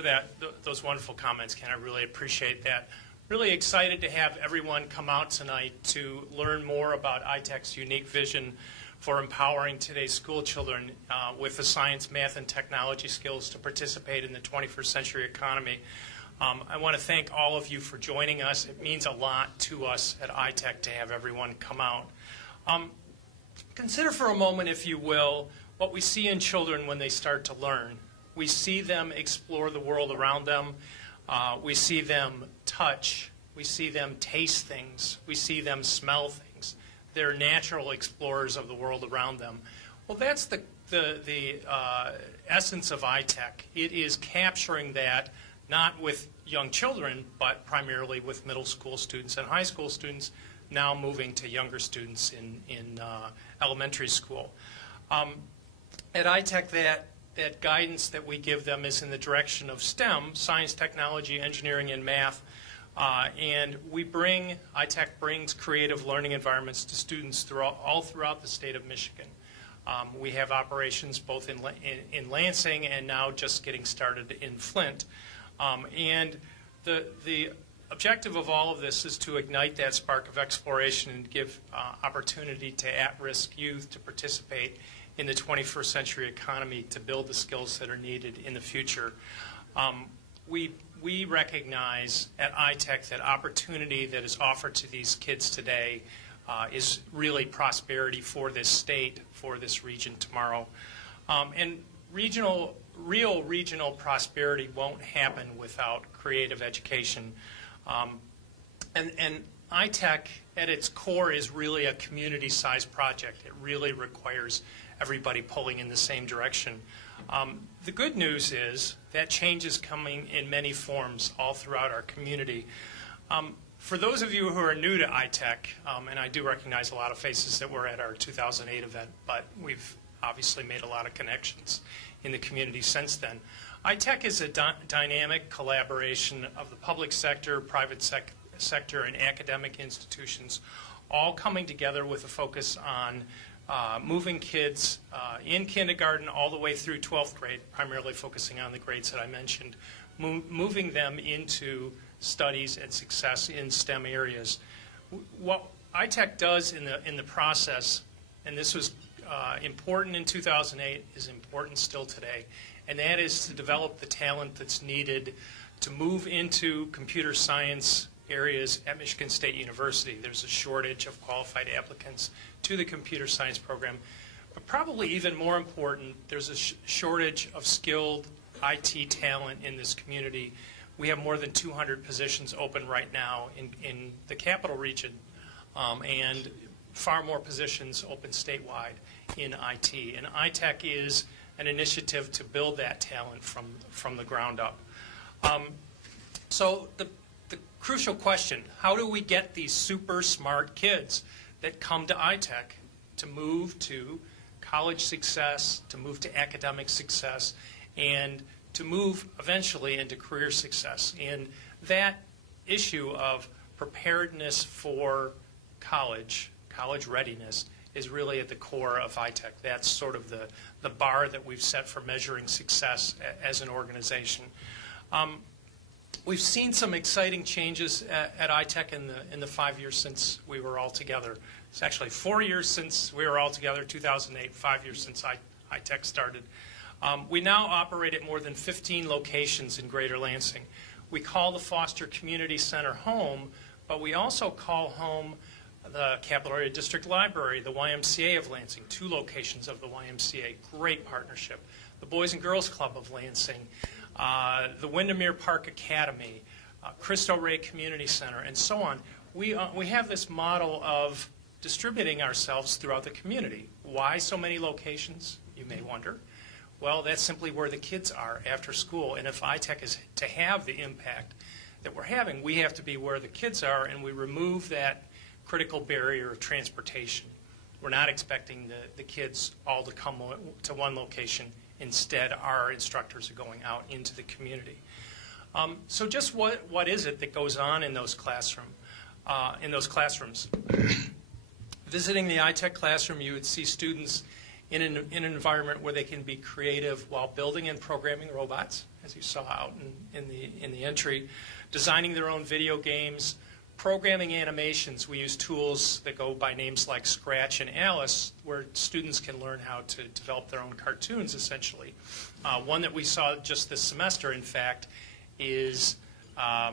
for those wonderful comments, Ken. I really appreciate that. Really excited to have everyone come out tonight to learn more about ITEC's unique vision for empowering today's school children with the science, math, and technology skills to participate in the 21st century economy. I want to thank all of you for joining us. It means a lot to us at ITEC to have everyone come out. Consider for a moment, if you will, what we see in children when they start to learn. We see them explore the world around them. We see them touch. We see them taste things. We see them smell things. They're natural explorers of the world around them. Well, that's the essence of ITEC. It is capturing that not with young children, but primarily with middle school students and high school students, now moving to younger students in elementary school. At ITEC, that guidance that we give them is in the direction of STEM, science, technology, engineering, and math. And ITEC brings creative learning environments to students all throughout the state of Michigan. We have operations both in Lansing and now just getting started in Flint. And the objective of all of this is to ignite that spark of exploration and give opportunity to at-risk youth to participate in the 21st century economy to build the skills that are needed in the future. We recognize at ITEC that opportunity that is offered to these kids today is really prosperity for this state, for this region tomorrow. And real regional prosperity won't happen without creative education. And ITEC at its core is really a community-sized project. It really requires everybody pulling in the same direction. The good news is that change is coming in many forms all throughout our community. For those of you who are new to ITEC, and I do recognize a lot of faces that were at our 2008 event, but we've obviously made a lot of connections in the community since then. ITEC is a dynamic collaboration of the public sector, private sector, and academic institutions, all coming together with a focus on moving kids in kindergarten all the way through 12th grade, primarily focusing on the grades that I mentioned, moving them into studies and success in STEM areas. What ITEC does in the process, and this was important in 2008, is important still today, and that is to develop the talent that's needed to move into computer science areas at Michigan State University. There's a shortage of qualified applicants to the computer science program. But probably even more important, there's a shortage of skilled IT talent in this community. We have more than 200 positions open right now in the capital region, and far more positions open statewide in IT. And ITEC is an initiative to build that talent from the ground up. So the crucial question, how do we get these super smart kids that come to ITEC to move to college success, to move to academic success, and to move eventually into career success? And that issue of preparedness for college readiness, is really at the core of ITEC. That's sort of the bar that we've set for measuring success as an organization. We've seen some exciting changes at ITEC in the 5 years since we were all together. It's actually 4 years since we were all together, 2008, 5 years since ITEC started. We now operate at more than 15 locations in Greater Lansing. We call the Foster Community Center home, but we also call home the Capital Area District Library, the YMCA of Lansing, 2 locations of the YMCA, great partnership. The Boys and Girls Club of Lansing, the Windermere Park Academy, Cristo Rey Community Center, and so on. We have this model of distributing ourselves throughout the community. Why so many locations, you may wonder? Well, that's simply where the kids are after school, and if ITEC is to have the impact that we're having, we have to be where the kids are, and we remove that critical barrier of transportation. We're not expecting the kids all to come to one location. Instead, our instructors are going out into the community. So just what is it that goes on in those classrooms? Visiting the ITEC classroom, you would see students in an environment where they can be creative while building and programming robots. as you saw out in the entry, designing their own video games, programming animations. We use tools that go by names like Scratch and Alice, where students can learn how to develop their own cartoons, essentially. One that we saw just this semester, in fact, is a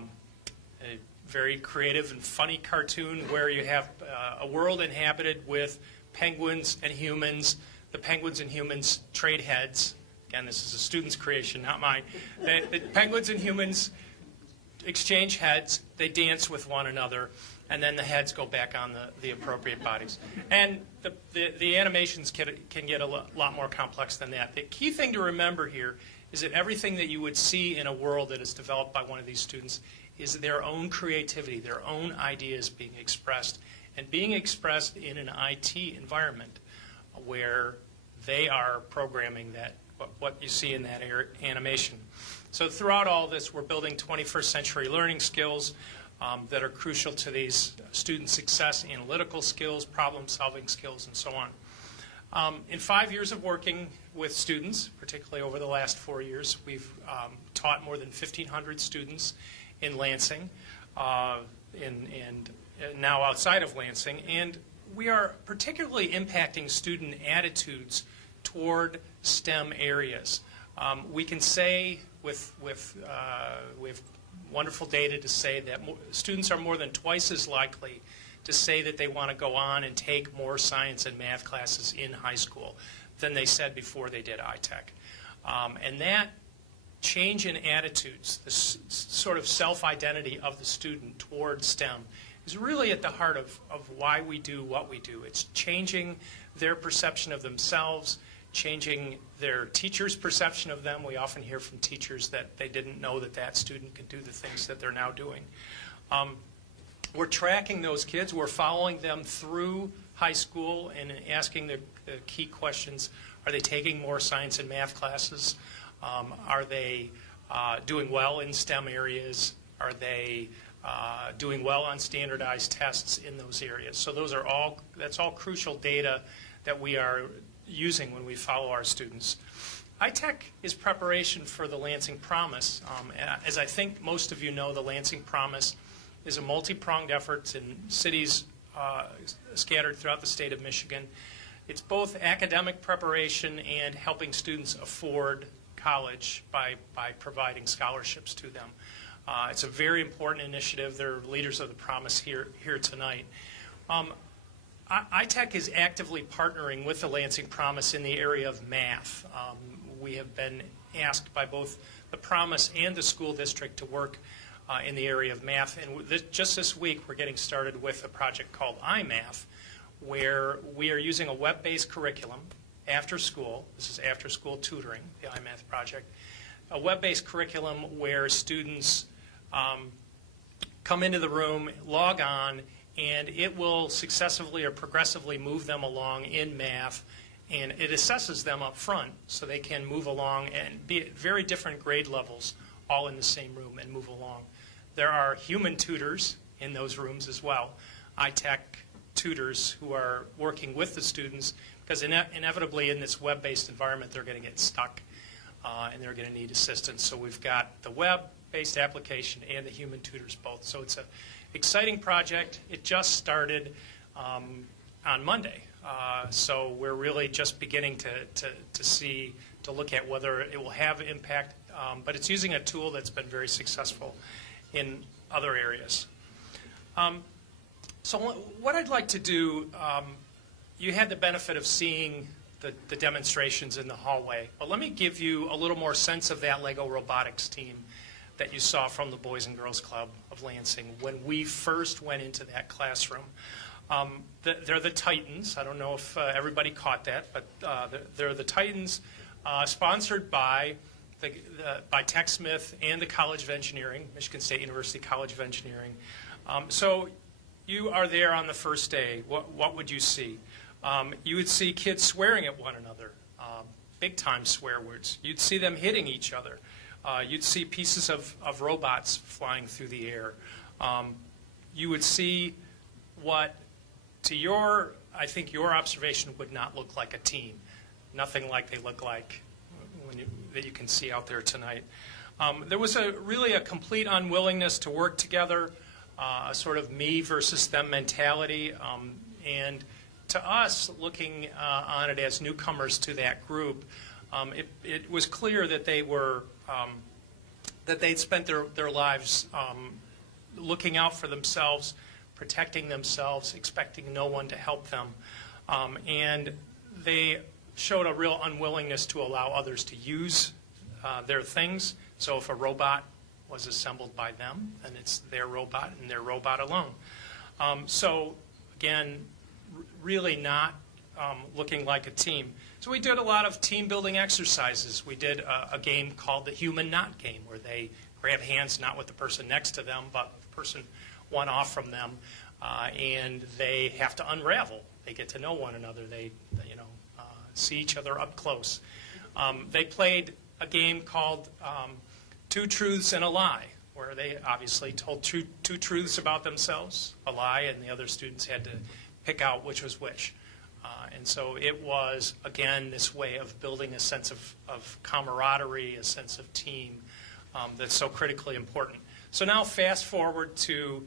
very creative and funny cartoon where you have a world inhabited with penguins and humans. The penguins and humans trade heads. Again, this is a student's creation, not mine. The penguins and humans exchange heads, they dance with one another, and then the heads go back on the appropriate bodies. And the animations can get a lot more complex than that. The key thing to remember here is that everything that you would see in a world that is developed by one of these students is their own creativity, their own ideas being expressed, and being expressed in an IT environment where they are programming what you see in that animation. So throughout all this, we're building 21st century learning skills that are crucial to these student success, analytical skills, problem-solving skills, and so on. In 5 years of working with students, particularly over the last 4 years, we've taught more than 1,500 students in Lansing and now outside of Lansing. And we are particularly impacting student attitudes toward STEM areas. We can say we have wonderful data to say that students are more than twice as likely to say that they want to go on and take more science and math classes in high school than they said before they did ITEC. And that change in attitudes, this sort of self-identity of the student toward STEM, is really at the heart of why we do what we do. It's changing their perception of themselves, changing their teachers' perception of them. We often hear from teachers that they didn't know that student could do the things that they're now doing. We're tracking those kids. We're following them through high school and asking the key questions. Are they taking more science and math classes? Are they doing well in STEM areas? Are they doing well on standardized tests in those areas? So that's all crucial data that we are using when we follow our students. ITEC is preparation for the Lansing Promise. As I think most of you know, the Lansing Promise is a multi-pronged effort in cities scattered throughout the state of Michigan. It's both academic preparation and helping students afford college by providing scholarships to them. It's a very important initiative. There are leaders of the Promise here tonight. ITEC is actively partnering with the Lansing Promise in the area of math. We have been asked by both the Promise and the school district to work in the area of math. And just this week, we're getting started with a project called iMath, where we are using a web-based curriculum after school. This is after-school tutoring, the iMath project. A web-based curriculum where students come into the room, log on, and it will successively or progressively move them along in math, and it assesses them up front so they can move along and be at very different grade levels all in the same room and move along. There are human tutors in those rooms as well, ITEC tutors who are working with the students, because inevitably in this web-based environment they're going to get stuck and they're going to need assistance. So we've got the web-based application and the human tutors both. So it's an exciting project. It just started on Monday. So we're really just beginning to look at whether it will have impact, but it's using a tool that's been very successful in other areas. So what I'd like to do, you had the benefit of seeing the demonstrations in the hallway, but let me give you a little more sense of that Lego robotics team that you saw from the Boys and Girls Club of Lansing when we first went into that classroom. They're the Titans. I don't know if everybody caught that, but they're the Titans sponsored by TechSmith and the College of Engineering, Michigan State University College of Engineering. So you are there on the first day. What would you see? You would see kids swearing at one another, big-time swear words. You'd see them hitting each other. You'd see pieces of robots flying through the air. You would see what, I think your observation would not look like a team. Nothing like they look like that you can see out there tonight. There was really a complete unwillingness to work together, a sort of me versus them mentality. And to us, looking on it as newcomers to that group, it was clear that they were that they'd spent their lives looking out for themselves, protecting themselves, expecting no one to help them. And they showed a real unwillingness to allow others to use their things. So if a robot was assembled by them, then it's their robot and their robot alone. So again, really not looking like a team. So we did a lot of team building exercises. We did a game called the Human Knot game, where they grab hands not with the person next to them, but the person one off from them, and they have to unravel. They get to know one another. They see each other up close. They played a game called Two Truths and a Lie, where they obviously told two truths about themselves, a lie, and the other students had to pick out which was which. And so it was, again, this way of building a sense of camaraderie, a sense of team that's so critically important. So now fast forward to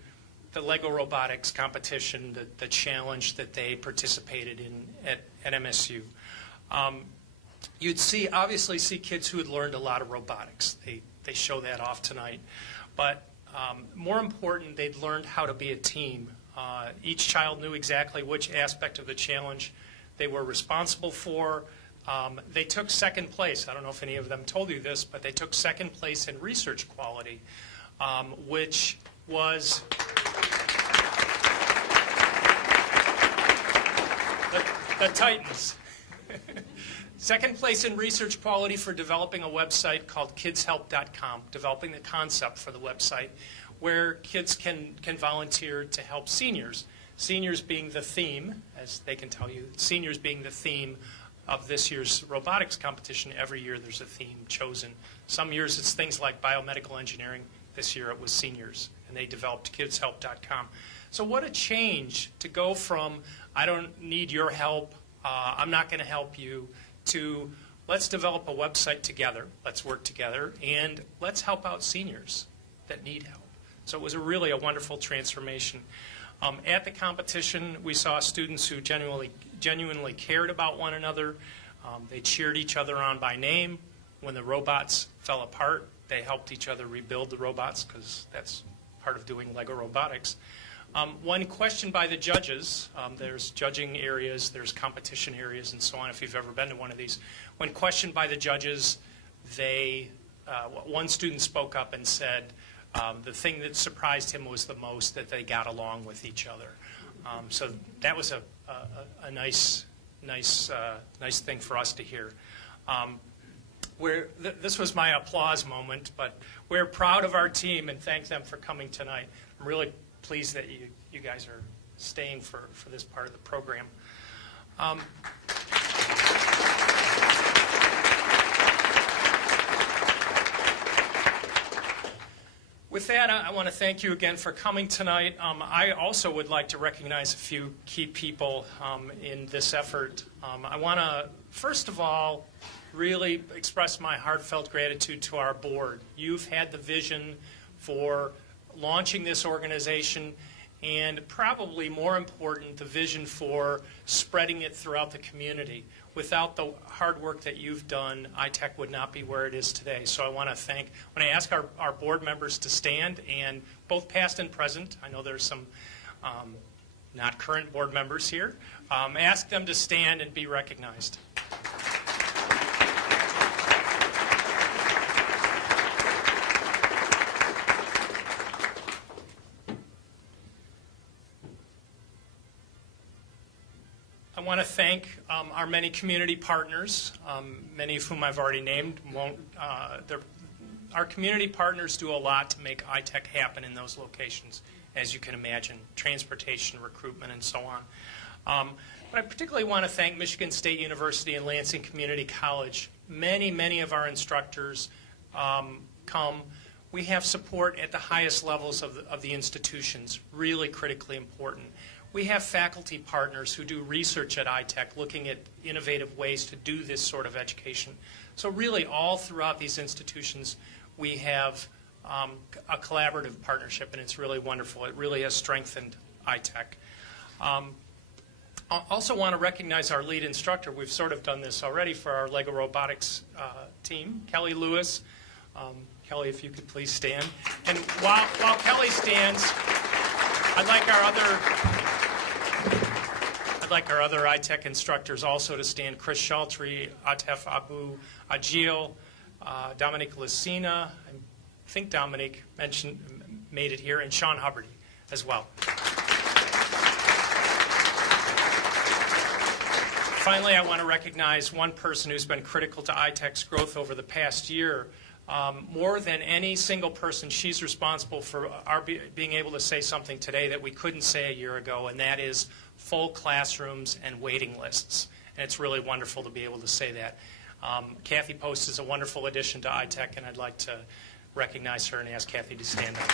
the Lego robotics competition, the challenge that they participated in at MSU. You'd obviously see kids who had learned a lot of robotics. They show that off tonight. But more important, they'd learned how to be a team. Each child knew exactly which aspect of the challenge they were responsible for. They took second place. I don't know if any of them told you this, but they took second place in research quality, which was the Titans. Second place in research quality for developing a website called kidshelp.com, developing the concept for the website, where kids can volunteer to help seniors. Seniors being the theme, as they can tell you, seniors being the theme of this year's robotics competition. Every year there's a theme chosen. Some years it's things like biomedical engineering. This year it was seniors, and they developed kidshelp.com. So what a change to go from, I don't need your help, I'm not going to help you, to let's develop a website together, let's work together, and let's help out seniors that need help. So it was really a wonderful transformation. At the competition, we saw students who genuinely cared about one another. They cheered each other on by name. When the robots fell apart, they helped each other rebuild the robots, because that's part of doing Lego robotics. When questioned by the judges, there's judging areas, there's competition areas, and so on, if you've ever been to one of these. When questioned by the judges, one student spoke up and said the thing that surprised him was the most that they got along with each other. So that was a nice thing for us to hear. This was my applause moment, but we're proud of our team and thank them for coming tonight. I'm really pleased that you guys are staying for this part of the program. With that, I want to thank you again for coming tonight. I also would like to recognize a few key people in this effort. I want to, first of all, really express my heartfelt gratitude to our board. You've had the vision for launching this organization, and probably more important, the vision for spreading it throughout the community. Without the hard work that you've done, ITEC would not be where it is today. So I want to ask our board members to stand, and both past and present, I know there's some not current board members here, ask them to stand and be recognized. I want to thank our many community partners, many of whom I've already named. Our community partners do a lot to make ITEC happen in those locations, as you can imagine, transportation, recruitment, and so on. But I particularly want to thank Michigan State University and Lansing Community College. Many of our instructors come. We have support at the highest levels of the institutions, really critically important. We have faculty partners who do research at ITEC looking at innovative ways to do this sort of education. So really all throughout these institutions, we have a collaborative partnership, and it's really wonderful. It really has strengthened ITEC. I also want to recognize our lead instructor. We've sort of done this already for our LEGO Robotics team, Kelly Lewis. Kelly, if you could please stand. And while Kelly stands, I'd like our other ITEC instructors also to stand. Chris Shaltry, Atef Abu Agil, Dominic Lucina, I think Dominic made it here, and Sean Hubbard as well. Finally, I want to recognize one person who's been critical to ITEC's growth over the past year. More than any single person, she's responsible for our being able to say something today that we couldn't say a year ago, and that is full classrooms and waiting lists. And it's really wonderful to be able to say that. Kathy Post is a wonderful addition to ITEC, and I'd like to recognize her and ask Kathy to stand up.